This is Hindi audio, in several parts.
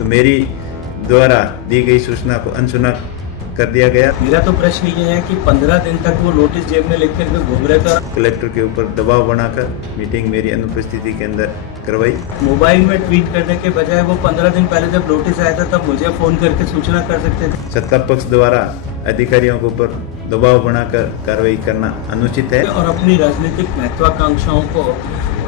तो मेरी द्वारा दी गई सूचना को अनसुना कर दिया गया। मेरा तो प्रश्न ये है कि 15 दिन तक वो नोटिस जेब में लेकर के घूम रहे थे। कलेक्टर के ऊपर दबाव बनाकर मीटिंग मेरी अनुपस्थिति के अंदर करवाई। मोबाइल में ट्वीट करने के बजाय वो 15 दिन पहले जब नोटिस आया था तब मुझे फोन करके सूचना कर सकते थे। सत्ता पक्ष द्वारा अधिकारियों के ऊपर दबाव बनाकर कार्रवाई करना अनुचित है और अपनी राजनीतिक महत्वाकांक्षाओं को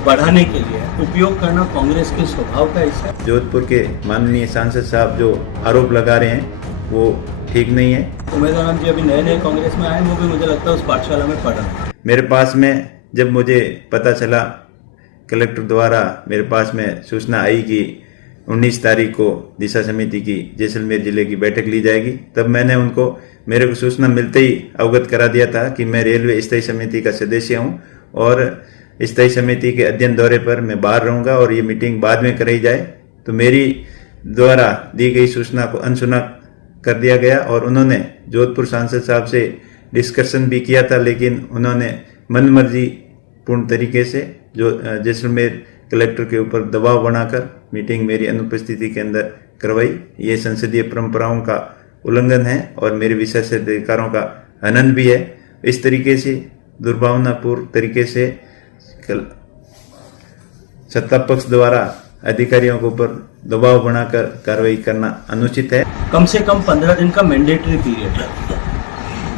बढ़ाने के लिए उपयोग करना कांग्रेस के स्वभाव का हिस्सा है। जोधपुर के माननीय सांसद साहब जो आरोप लगा रहे हैं वो ठीक नहीं है। उम्मीदवार जी अभी नए नए कांग्रेस में आए, वो भी मुझे लगता है उस पाठशाला में पढ़ा। मेरे पास में जब मुझे पता चला, कलेक्टर द्वारा मेरे पास में सूचना आई कि 19 तारीख को दिशा समिति की जैसलमेर जिले की बैठक ली जाएगी, तब मैंने उनको मेरे को सूचना मिलते ही अवगत करा दिया था कि मैं रेलवे स्थायी समिति का सदस्य हूं और स्थायी समिति के अध्ययन दौरे पर मैं बाहर रहूंगा और ये मीटिंग बाद में कराई जाए। तो मेरी द्वारा दी गई सूचना को अनसुना कर दिया गया और उन्होंने जोधपुर सांसद साहब से डिस्कशन भी किया था, लेकिन उन्होंने मनमर्जी पूर्ण तरीके से जो जैसलमेर कलेक्टर के ऊपर दबाव बनाकर मीटिंग मेरी अनुपस्थिति के अंदर करवाई। ये संसदीय परंपराओं का उल्लंघन है और मेरे विशेष अधिकारों का हनन भी है। इस तरीके से दुर्भावनापूर्ण तरीके से सत्ता पक्ष द्वारा अधिकारियों के ऊपर दबाव बनाकर कार्रवाई करना अनुचित है। कम से कम 15 दिन का मैंडेटरी पीरियड है।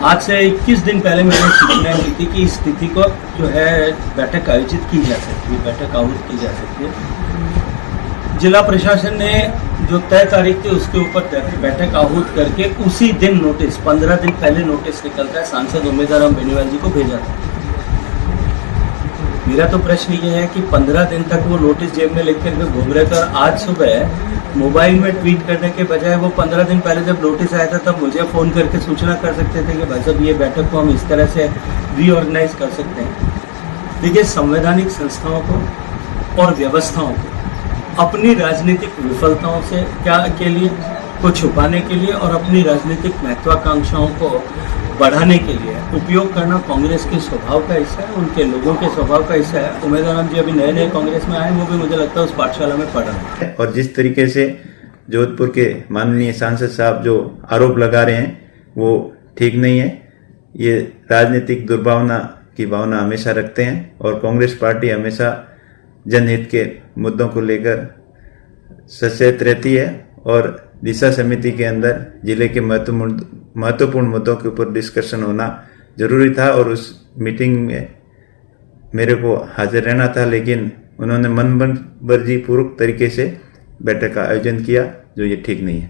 आज से 21 दिन पहले मैंने सूचना दी थी कि इस तिथि को जो है बैठक आयोजित की जा सकती है, बैठक आहूत की जा सकती है। जिला प्रशासन ने जो तय तारीख थी उसके ऊपर बैठक आहूत करके उसी दिन नोटिस, 15 दिन पहले नोटिस निकलता है, सांसद उम्मीदवार बेनीवाल जी को भेजा था। मेरा तो प्रश्न ये है कि 15 दिन तक वो नोटिस जेब में लेकर के घूम रहे थे और आज सुबह मोबाइल में ट्वीट करने के बजाय वो 15 दिन पहले जब नोटिस आया था तब मुझे फ़ोन करके सूचना कर सकते थे कि भाई साहब ये बैठक को हम इस तरह से रीऑर्गेनाइज कर सकते हैं। देखिए, संवैधानिक संस्थाओं को और व्यवस्थाओं को अपनी राजनीतिक विफलताओं से के लिए को छुपाने के लिए और अपनी राजनीतिक महत्वाकांक्षाओं को बढ़ाने के लिए उपयोग करना कांग्रेस के स्वभाव का हिस्सा है, उनके लोगों के स्वभाव का हिस्सा है। उम्मीदवार जी अभी नए नए कांग्रेस में आए, वो भी मुझे लगता है उस पाठशाला में पढ़ा है। और जिस तरीके से जोधपुर के माननीय सांसद साहब जो आरोप लगा रहे हैं वो ठीक नहीं है। ये राजनीतिक दुर्भावना की भावना हमेशा रखते हैं और कांग्रेस पार्टी हमेशा जनहित के मुद्दों को लेकर सचेत रहती है और दिशा समिति के अंदर जिले के महत्वपूर्ण मुद्दों के ऊपर डिस्कशन होना जरूरी था और उस मीटिंग में मेरे को हाजिर रहना था, लेकिन उन्होंने मनमर्जी पूर्वक तरीके से बैठक का आयोजन किया, जो ये ठीक नहीं है।